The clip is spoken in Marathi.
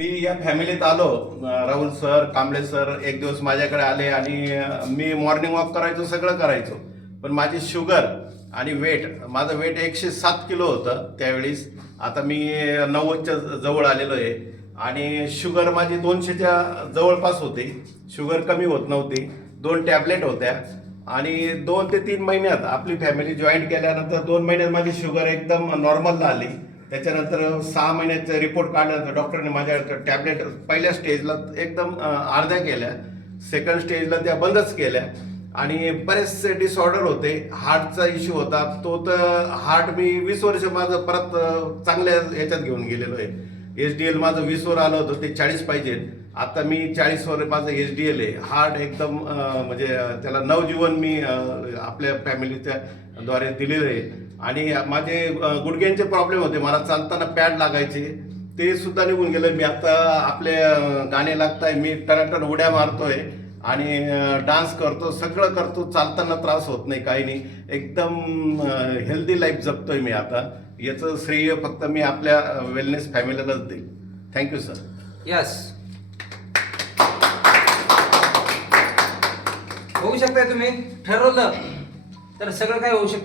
मी या फॅमिलीत आलो. राहुल सर, कांबळे सर एक दिवस माझ्याकडे आले आणि मी मॉर्निंग वॉक करायचो, सगळं करायचो. पण माझी शुगर आणि माझं वेट 107 किलो होतं त्यावेळेस. आता मी 90च्या जवळ आलेलो आहे आणि शुगर माझी 200च्या जवळपास होती. शुगर कमी होत नव्हती. 2 टॅबलेट होत्या आणि 2 ते 3 महिन्यात आपली फॅमिली जॉईन केल्यानंतर 2 महिन्यात माझी शुगर एकदम नॉर्मलला आली. त्याच्यानंतर 6 महिन्याचा रिपोर्ट काढल्यानंतर डॉक्टरने माझ्या टॅबलेट पहिल्या स्टेजला एकदम अर्ध्या केल्या, सेकंड स्टेजला त्या बंदच केल्या आणि बरेचसे डिसऑर्डर होते. हार्टचा इश्यू होता, तो तर हार्ट मी 20 वर्ष माझं परत चांगल्या ह्याच्यात घेऊन गेलेलो आहे. HDL माझं 20 वर आलं होतं, ते 40 पाहिजे. आता मी 40 वर माझं HDL आहे. हार्ट एकदम म्हणजे त्याला नवजीवन मी आपल्या फॅमिलीच्या द्वारे दिलेलं आहे. आणि माझे गुडघ्यांचे प्रॉब्लेम होते, मला चालताना पॅड लागायचे, ते सुद्धा निघून गेले. मी आता आपले गाणे लागताय, मी टनाटन उड्या मारतोय आणि डान्स करतो, सगळं करतो. चालताना त्रास होत नाही, काही नाही. एकदम हेल्दी लाईफ जगतोय मी आता. याचं श्रेय फक्त मी आपल्या वेलनेस फॅमिलीलाच देईन. Thank you sir. यस, होऊ शकताय. तुम्ही ठरवलं तर सगळं काही होऊ शकतं.